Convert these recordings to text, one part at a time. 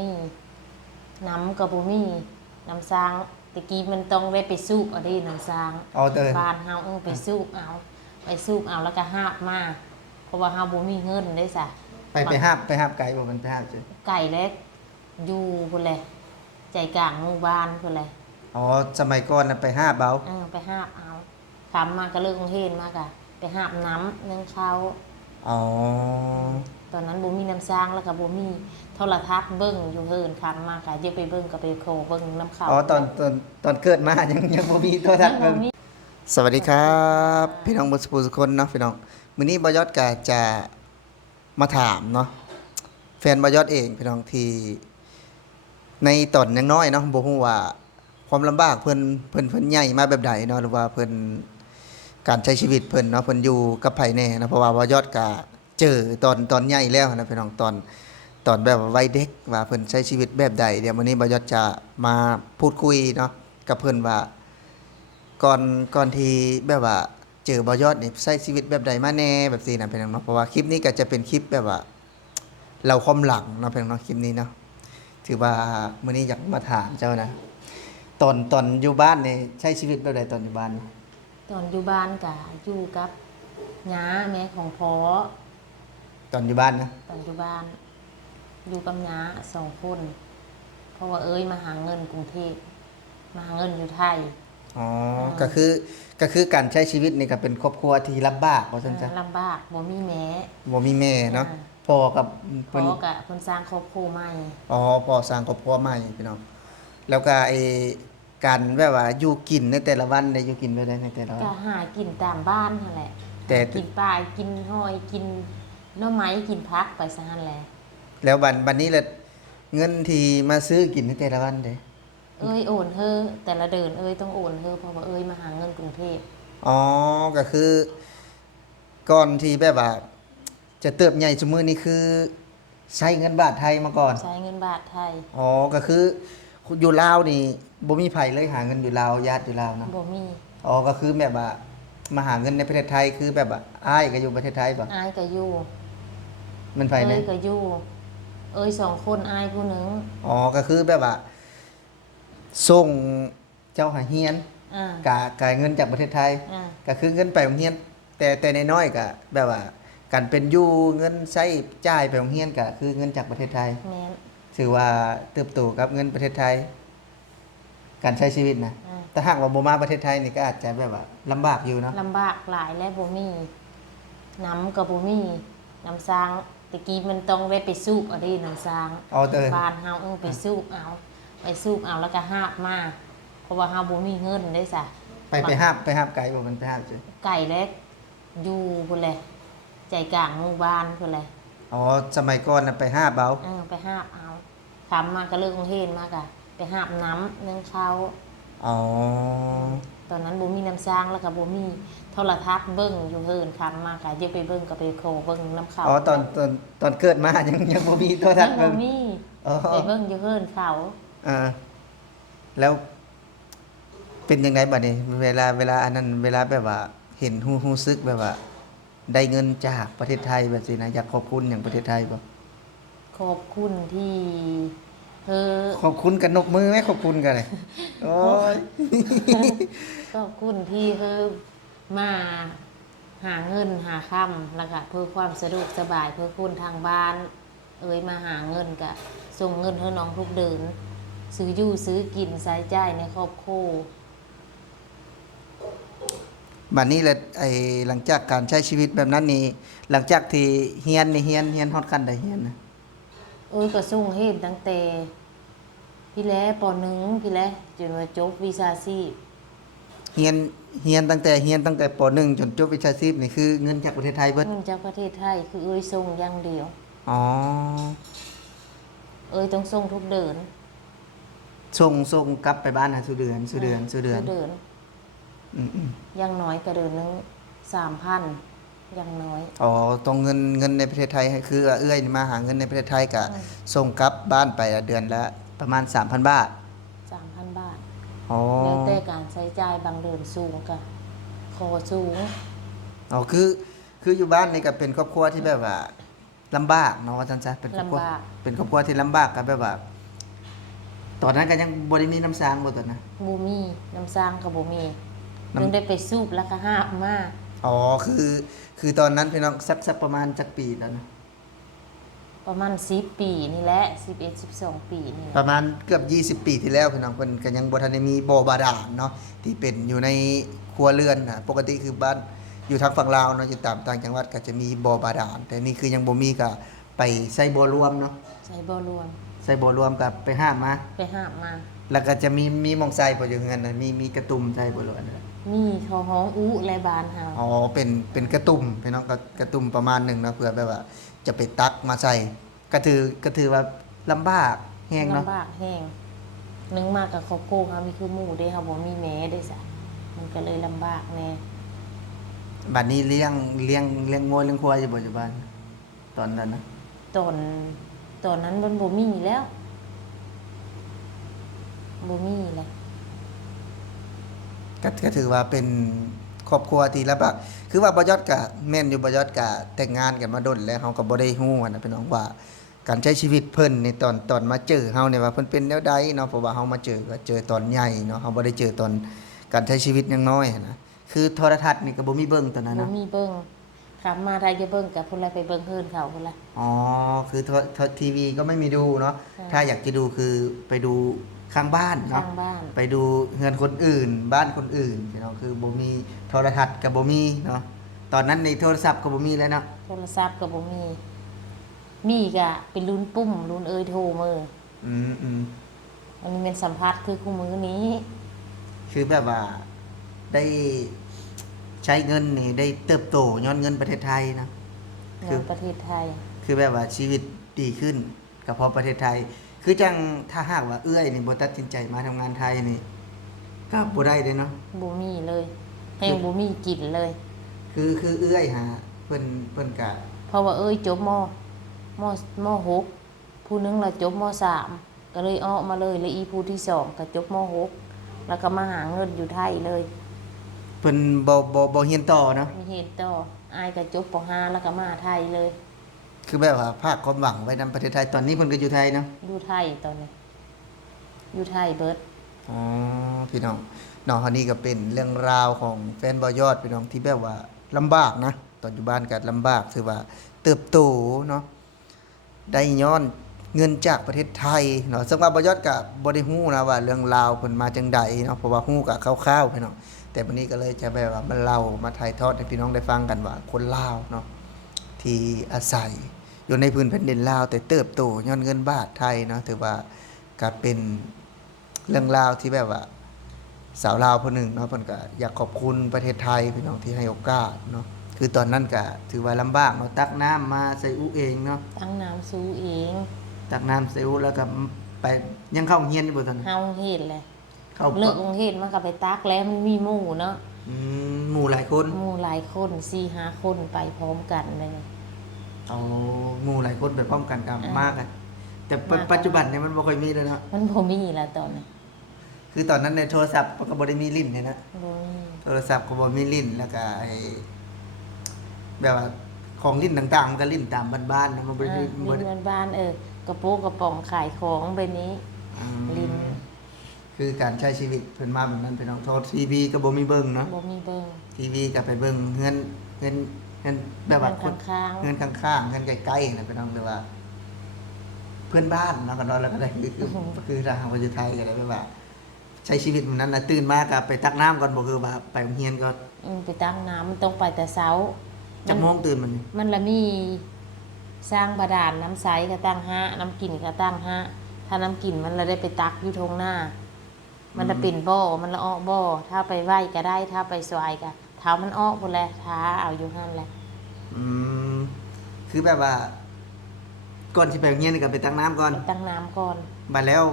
มีน้ำกับบ่มีน้ำสร้างตะกี้มันต้องได้ไปสูบเอาดิน้ำสร้างเอาเตยบ้านเฮาไปสูบเอาไปสูบเอาแล้วก็หาบมาเพราะว่าเฮาบ่มีเงินได้ซะไปหาบไก่บ่มันไปหาบสิไก่เล็กอยู่พุ่นแหละใจกลางหมู่บ้านพุ่นแหละอ๋อสมัยก่อนน่ะไปหาบเอาไปหาบเอาคำมาก็เลิกโรงเรียนมากะไปหาบน้ำนึ่งข้าวอ๋อตอนนั้นบ่มีน้ำสร้างแล้วก็บ่มีโทรทัศน์เบิ่งอยู่เฮินคำมากะเดี๋ยวไปเบิ่งก็ไปโคเบิ่งน้ำข้าวอ๋อตอนเกิดมายังบ่มีโทรทัศน์เบิ่งสวัสดีครับพี่น้องเบ่สุทุกคนเนาะพี่น้องมื้อนี้บ่ยอดก็จะมาถามเนาะแฟนบ่ยอดเองพี่น้องที่ในตอนยังน้อยเนาะบ่ฮู้ว่าความลำบากเพิ่นใหญ่มาแบบใดเนาะหรือว่าเพิ่นการใช้ชีวิตเพิ่นเนาะเพิ่นอยู่กับไผแน่นะเพราะว่าบ่ยอดก็เจอตอนใหญ่แล้วนะพี่น้องตอนแบบว่าวัยเด็กว่าเพิ่นใช้ชีวิตแบบใดเดี๋ยวมื้อนี้บ่ยอดจะมาพูดคุยเนาะกับเพิ่นว่าก่อนที่แบบว่าเจอบ่ยอดนี่ใช้ชีวิตแบบใดมาแน่แบบซี่นะพี่น้องเนาะเพราะว่าคลิปนี้ก็จะเป็นคลิปแบบว่าเราความหลังเนาะพี่น้องเนาะคลิปนี้เนาะถือว่ามื้อนี้อยากมาถามเจ้านะตอนอยู่บ้านนี่ใช้ชีวิตแบบใดตอนอยู่บ้านนี่ตอนอยู่บ้านกะอยู่กับน้าแม่ของพ่อตอนอยู่บ้านนะตอนอยู่บ้านอยู่กับน้า2 คนเพราะว่ามาหาเงินกรุงเทพมาหาเงินอยู่ไทยอ๋อก็คือการใช้ชีวิตนี่ก็เป็นครอบครัวที่ลำบากว่าซั่นจ้ะลำบากบ่มีแม่บ่มีแม่เนาะพ่อกับพ่อกับเพิ่นสร้างครอบครัวใหม่อ๋อพ่อสร้างครอบครัวใหม่พี่น้องแล้วก็การแบบว่าอยู่กินในแต่ละวันได้อยู่กินไปได้ในแต่ละวันก็หากินตามบ้านนั่นแหละแต่กินปลากินหอยกินหน่อไม้กินผักไปซะนั่นแหละแล้วบัดนี้ละเงินที่มาซื้อกินในแต่ละวันเด้โอนเฮ้อแต่ละเดินต้องโอนเฮ้อเพราะว่ามาหาเงินกรุงเทพอ๋อก็คือก่อนที่แบบว่าจะเติบใหญ่ซุมื้อนี้คือใช้เงินบาทไทยมาก่อนใช้เงินบาทไทยอ๋อก็คืออยู่ลาวนี่บ่มีไผเลยหาเงินอยู่ลาวญาติอยู่ลาวเนาะบ่มีอ๋อก็คือแบบว่ามาหาเงินในประเทศไทยคือแบบว่าอ้ายก็อยู่ประเทศไทยบ่อ้ายก็อยู่มันไผแน่ก็อยู่2 คนอ้ายผู้หนึงอ๋อก็คือแบบว่าส่งเจ้าหาเฮียนกะเงินจากประเทศไทยก็คือเงินไปโรงเรียนแต่น้อยๆก็แบบว่าการเป็นอยู่เงินใช้จ่ายไปโรงเรียนก็คือเงินจากประเทศไทยแม่นถือว่าเติบโตกับเงินประเทศไทยการใช้ชีวิตนะแต่หากว่าบ่มาประเทศไทยนี่ก็อาจจะแบบว่าลำบากอยู่เนาะลำบากหลายและบ่มีน้ำกับบ่มีน้ำสร้างตะกี้มันต้องได้ไปสูบเอาดิน้ำสร้างบ้านเฮาไปสูบเอาแล้วก็หาบมาเพราะว่าเฮาบ่มีเงินได้ซะไปหาบไก่บ่มันไปหาบสิไก่เล็กอยู่พุ่นแหละใจกลางหมู่บ้านพุ่นแหละอ๋อสมัยก่อนน่ะไปหาบเอาไปหาบเอาคำมาก็เลิกโรงเรียนมากะไปหาบน้ำนึ่งข้าวอ๋อตอนนั้นบ่มีน้ำสร้างแล้วก็บ่มีโทรทัศน์เบิ่งอยู่เฮินคำมากะเดี๋ยวไปเบิ่งก็ไปโคเบิ่งน้ำข้าวอ๋อตอนเกิดมายังบ่มีโทรทัศน์เบิ่งบ่มีไปเบิ่งอยู่เฮินเขาแล้วเป็นยังไงบัดนี้เวลาอันนั้นเวลาแบบว่าเห็นรู้สึกแบบว่าได้เงินจากประเทศไทยแบบนี้นะอยากขอบคุณหยังประเทศไทยบ่ขอบคุณที่ขอบคุณกันนกมือไหมขอบคุณกันเลยโอ้ยขอบคุณที่มาหาเงินหาค่ำแล้วก็เพื่อความสะดวกสบายเพื่อคุณทางบ้านมาหาเงินก็ส่งเงินให้น้องทุกเดือนซื้ออยู่ซื้อกินใช้จ่ายในครอบครัวบัดนี้แหละหลังจากการใช้ชีวิตแบบนั้นนี่หลังจากที่เฮียนฮอดกันได้เฮียนนะก็ส่งเฮ็ดตั้งแต่พี่แลป .1 พี่แลจนว่าจบวิชาชีพตั้งแต่ป .1 จนจบวิชาชีพนี่คือเงินจากประเทศไทยเบิดเงินจากประเทศไทยคือส่งอย่างเดียวอ๋อต้องส่งทุกเดือนส่งกลับไปบ้านหาสู่เดือนอย่างน้อยก็เดือนนึง 3,000 อย่างน้อยอ๋อตรงเงินในประเทศไทยคือนี่มาหาเงินในประเทศไทยก็ส่งกลับบ้านไปเดือนละประมาณ 3,000 บาท3,000 บาทอ๋อแล้วแต่การใช้จ่ายบางเดือนสูงก็ขอสูงอ๋อคืออยู่บ้านนี่ก็เป็นครอบครัวที่แบบว่า ลำบากเนาะว่าซั่นซะเป็นครอบครัว ลำบาก เป็นครอบครัวที่ลำบากก็แบบว่า ตอนนั้นก็ยังบ่ได้มีน้ำสร้างบ่ตอนนั้น บ่มีน้ำสร้างก็บ่มี น้ำ ถึงได้ไปสูบแล้วก็หาบมา อ๋อคือตอนนั้นพี่น้องสักประมาณจักปีแล้วนะ ประมาณ10ปีนี่แหละ11 12ปีนี่แห ป ละ ระมาณเกือบ20 ปีที่แล้วพี่น้องเพิ่นก็ยังบ่ทันได้มีบ่อบาดาลเนาะที่เป็นอยู่ในครัวเรือนน่ะปกติคือบ้านอยู่ทางฝั่งลาวเนาะอยู่ตามต่างจังหวัดก็จะมีบ่อบาดาลแต่นี่คือยังบ่มีก็ไปใส่บ่อรวมเนาะ ใส่บ่รวม ใส่บ่อรวมกับไปห้ามมา ไปหาบมา แล้วก็จะมีหมองใส่บ่อยู่เฮือนน่ะมีกระตุ่มใส่บ่รู้อันนั้น มีทอฮ้องอุและบานเฮา อ๋อเป็นกระตุ่มพี่น้องก็กระตุ่มประมาณหนึงเนาะเพื่อแบบว่าจะไปตักมาใส่ก็ถือว่าลำบากแฮงเนาะ ลำบากแห้งนึงมากกับข้าวโพดเฮามีคือหมูเด้เฮาบ่มีแม่เด้ซะมันก็เลยลำบากแน่ บัดนี้เลี้ยงงัวเลี้ยงควายอยู่บ่อยู่บ้านตอนนั้นนะ ตอนตอนนั้นมันบ่มีแล้วบ่มีเลย ก็ถือว่าเป็นครอบครัวที่ลำบากคือว่าบ่ยอดก็แม่นอยู่บ่ยอดก็แต่งงานกันมาดนแล้วเฮาก็บ่ได้ฮู้นะพี่น้องว่าการใช้ชีวิตเพิ่นในตอนมาเจอเฮาเนี่ยว่าเพิ่นเป็นแนวใดเนาะเพราะว่าเฮามาเจอก็เจอตอนใหญ่เนาะเฮาบ่ได้เจอตอนการใช้ชีวิตยังน้อยหั้นนะคือโทรทัศน์นี่ก็บ่มีเบิ่งตอนนั้น บ่ เนาะ มีเบิ่งคำมาไทยจะเบิ่งกับพุ่นละไปเบิ่งเฮือนเขาพุ่นละ อ๋อคือทีวีก็ไม่มีดูเนาะ ใช่ ถ้าอยากจะดูคือไปดูข้างบ้าน ข้า เนาะ งบ้าน ไปดูเฮือนคนอื่น บ้านคนอื่นพี่น้องคือบ่มีโทรทัศน์ก็บ่มีเนาะตอนนั้นในโทรศัพท์ก็บ่มีแล้วเนาะ โทรศัพท์ก็บ่มี มีก็เป็นรุ่นปุ่มรุ่นเอ่ยโทรมือ อืม อันนี้เป็นสัมภาษณ์คือคู่มือนี้ คือแบบว่าได้ใช้เงินนี่ได้เติบโตย้อนเงินประเทศไทยนะ ใน คือ ประเทศไทย คือแบบว่าชีวิตดีขึ้นก็เพราะประเทศไทย คือจังถ้าหากว่าเอื้อยนี่บ่ตัดสินใจมาทำงานไทยนี่ก็บ่ได้เลยเนาะ บ่มีเลยแฮงบ่มีกินเลย คือเอื้อยหาเพิ่นก็ เพราะว่าเอ้ยจบมหกผู้หนึงละจบมสามก็เลยออกมาเลยแล้วอีผู้ที่สองก็จบมหกแล้วก็มาหาเงินอยู่ไทยเลย เพิ่นบ่เรียนต่อเนาะ มีเหตุต่ออายก็จบปห้าแล้วก็มาไทยเลย คือแบบว่าภาคความหวังไว้นำประเทศไทยตอนนี้เพิ่นก็อยู่ไทยเนาะ อยู่ไทยตอนนี้ อยู่ไทยเบิด อ๋อพี่น้องอันนี้ก็เป็นเรื่องราวของแฟนบ่ยอดพี่น้องที่แบบว่าลำบากนะตอนอยู่บ้านก็ลำบากถือว่าเติบโตเนาะได้ย้อนเงินจากประเทศไทยเนาะซึ่งว่าบ่ยอดก็บ่ได้ฮู้นะว่าเรื่องราวเพิ่นมาจังใดเนาะเพราะว่าฮู้ก็คร่าวๆพี่น้องแต่วันนี้ก็เลยจะแบบว่ามาเล่ามาถ่ายทอดให้พี่น้องได้ฟังกันว่าคนลาวเนาะที่อาศัยอยู่ในพื้นแผ่นดินลาวแต่เติบโตย้อนเงินบาทไทยเนาะถือว่าก็เป็น เรื่องราวที่แบบว่าสาวลาวคนหนึ่งเนาะเพิ่นก็อยากขอบคุณประเทศไทยพี่น้องที่ให้โอกาสเนาะคือตอนนั้นก็ถือว่าลำบากเนาะตักน้ำมาใส่อุเองเนาะ ตั้งน้ำสู้เอง ตักน้ำใส่อุแล้วก็ไปยังเข้าโรงเรียนอยู่บ่ตอนนั้น เฮาเฮ็ดเลย เข้า เลิกโรงเรียนมันก็ไปตักแล้วมันมีหมู่เนาะ หมู่หลายคน หมู่หลายคน4-5คนไปพร้อมกันเลย เอาหมู่หลายคนไปพร้อมกันกับ อ่าม มากอะแต่ มาก ปัจจุบันเนี่ยมันบ่ค่อยมีแล้วเนาะ มันบ่มีแล้วตอนนี้ คือตอนนั้นในโทรศัพท์มันก็บ่ได้มีลิ้นเนี่ยนะ บ่มี โทรศัพท์ก็บ่มีลิ้นแล้วก็ไอ้แบบว่าของลิ้นต่างๆมันก็ลิ้นตามบ้านๆนะมันบ่ได้บ่ได้ ลิ้นบ้านกระโปรงกระป๋องขายของแบบนี้ ลิ้น คือการใช้ชีวิตเพิ่นมาแบบนั้นพี่น้องโทรทีวีก็บ่มีเบิ่งเนาะ บ่มีเบิ่ง ทีวีก็ไปเบิ่งเฮือนแบบว่า เฮือนข้างๆ เฮือนข้างๆเฮือนใกล้ๆนะพี่น้องหรือว่า เพื่อนบ้านเนาะก็นอนแล้วก็ได้คือทางประเทศไทยก็ได้แบบว่า ใช้ชีวิตแบบนั้นน่ะตื่นมาก็ไปตักน้ำก่อนบ่คือว่าไปโรงเรียนก่อน ไปตั้งน้ำมันต้องไปแต่เช้า จักโมงตื่นมันนี่ มันละมีสร้างบาดาลน้ำใสก็ตั้งห้าน้ำกินก็ตั้งห้าถ้าน้ำกินมันละได้ไปตักอยู่ทงหน้า มันละเป็นบ่อมันละออกบ่อถ้าไปไหว้ก็ได้ ถ้าไปสวายก็เท้ามันออกพุ่นแหละท้าเอาอยู่หั่นแหละ อืมคือแบบว่า ก่อนสิไปโรงเรียนนี่ก็ไปตักน้ำก่อน ไปตั้งน้ำก่อน บัดแล้ว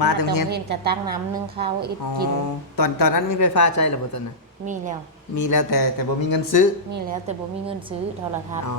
มาถึงโรงเรียน เห็นก็ตั้งน้ำนึ่งข้าวอิด อ๋อ กิน ตอนนั้นมีไฟฟ้าใช้หรือบ่ตอนนั้น มีแล้ว มีแล้วแต่บ่มีเงินซื้อ มีแล้วแต่บ่มีเงินซื้อโทรทัศน์ อ๋อ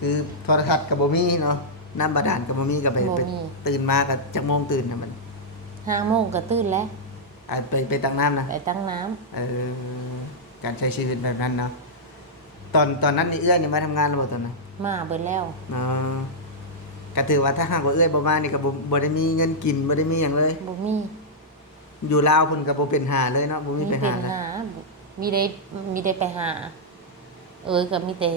คือโทรทัศน์กับบ่มีเนาะน้ำบาดาลกับบ่มีก็ไป บ่มี ตื่นมาก็จักโมงตื่นน่ะมัน 5 โมงก็ตื่นแล้ว ไปตักน้ำนะ ไปตั้งน้ำ เออการใช้ชีวิตแบบนั้นเนาะ ตอนนั้นนี่เอื้อยนี่มาทำงานบ่ตอนนั้น มาเบิดแล้ว อ๋อก็ถือว่าถ้าหากว่าเอื้อยบ่มานี่ก็บ่ได้มีเงินกินบ่ได้มีหยังเลย บ่มี อยู่ลาวเพิ่นก็บ่เป็นหาเลยเนาะบ่มีไป เป็ หาน เลย หามีได้ไปหา ก็มีแต่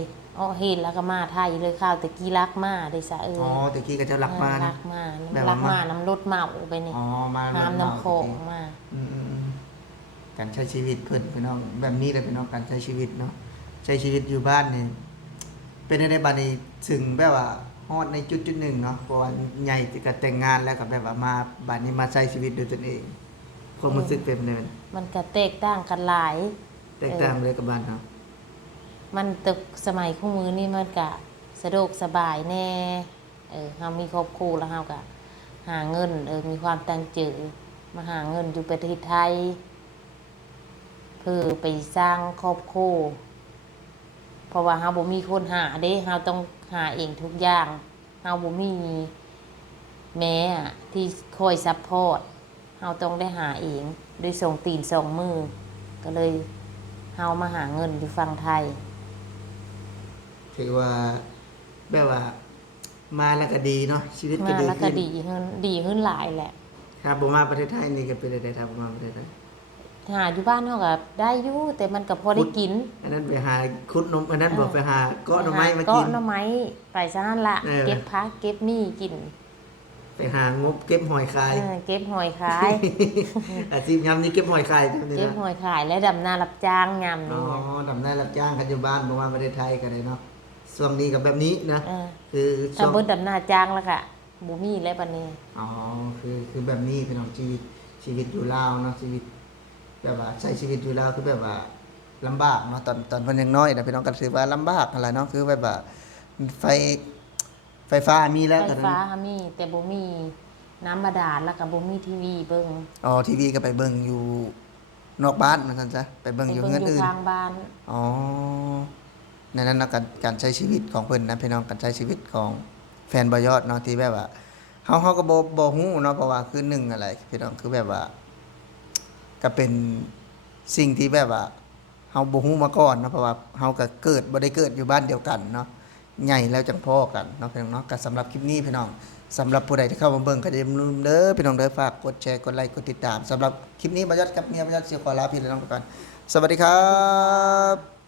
เฮ็ดแล้วก็มาไทยเลยข้าวแต่กี้รักมาได้ซะอ๋อตะกี้ก็เจ้ารักมา รั นะ กมา แบบ รั ว่าก มา มาน้ำรถเมาไปนี่ อ๋อมา น้ำ เมา น้ำโขงมา อืมๆการใช้ชีวิตเพิ่นพี่น้องแบบนี้เลยพี่น้องการใช้ชีวิตเนาะใช้ชีวิตอยู่บ้านนี่เป็นในบัดนี้ถึงแบบว่าฮอดในจุดๆหนึ่งเนาะเพราะว่าใหญ่ก็แต่งงานแล้วก็แบบว่ามาบัดนี้มาใช้ชีวิตด้วยตนเองความรู้สึกเป็นจังได๋ มันก็แตกต่างกันหลาย แตกต่างเลยกับบ้านเนาะ มันตึกสมัยคู่มือนี่มันก็สะดวกสบายแน่เฮามีครอบครัวแล้วเฮาก็หาเงินมีความตั้งใจมาหาเงินอยู่ประเทศไทยเพื่อไปสร้างครอบครัวเพราะว่าเฮาบ่มีคนหาเด้เฮาต้องหาเองทุกอย่างเฮาบ่มีแม่อะที่คอยซัพพอร์ตเฮาต้องได้หาเองด้วยส่งตีนส่งมือก็เลยเฮามาหาเงินอยู่ฝั่งไทย ถือว่าแบบว่ามาแล้วก็ดีเนาะชีวิตก็ มา ดี แล้วก็ ขึ้น ดีขึ้นหลายแหละ ครับบ่มาประเทศไทยนี่ก็เป็นได้ครับบ่มาประเทศไทย หาอยู่บ้านเฮาก็ได้อยู่แต่มันก็พอได้กิน อันนั้นไปหาขุดนมอันนั้นบ่ไปหาเกาะหน่อไม้มา เก็ กิน หน่อไม้ไปซะนั่นละ เออ เก็บผักเก็บหมี่กิน ไปหางบเก็บหอยขาย เก็บหอยขาย อาชีพยามนี้เก็บหอยขายจังนี้ เก็บ นะ หอยขายและดำนารับจ้างยาม อ๋อ นี้ ดำนารับจ้างกันอยู่บ้านบ่มาประเทศไทยก็ได้เนาะช่วงนี้ก็แบบนี้นะ เออ คือ ถ้า ช่วง เบิดดำนาจ้างแล้วก็บ่มีแล้วบัดนี้ อ๋อคือแบบนี้พี่น้องชีวิตอยู่ลาวเนาะชีวิตแบบว่าใช้ชีวิตอยู่ลาวคือแบบว่าลำบากเนาะตอนเพิ่นยังน้อยนะพี่น้องก็ถือว่าลำบากนั่นแหละเนาะคือแบบว่าไฟฟ้ามีแล้ว ไฟ ตอนนั้น ฟ้ามีแต่บ่มีน้ำบาดาลแล้วก็บ่มีทีวีเบิ่ง อ๋อทีวีก็ไปเบิ่งอยู่นอกบ้านว่าซั่นซะไปเบิ่งอยู่เงินอื่น ทางบ้าน อ๋อในนั้นเนาะการใช้ชีวิตของเพิ่นนะพี่น้องการใช้ชีวิตของแฟนบ่ยอดเนาะที่แบบว่าเฮาก็บ่ฮู้เนาะเพราะว่าคือหนึ่งอะไรพี่น้องคือแบบว่า ก็เป็นสิ่งที่แบบว่าเฮาบ่ฮู้มาก่อนเนาะเพราะว่าเฮาก็เกิดบ่ได้เกิดอยู่บ้านเดียวกันเนาะใหญ่แล้วจังพ่อกันเนาะพี่น้องเนาะก็สำหรับคลิปนี้พี่น้องสำหรับผู้ใดที่เข้ามาเบิ่งก็อย่าลืมเด้อพี่น้องเด้อฝากกดแชร์กดไลค์กดติดตามสำหรับคลิปนี้บ่ยอดกับเมียบ่ยอดสิขอลาพี่น้องไปก่อนสวัสดีครับ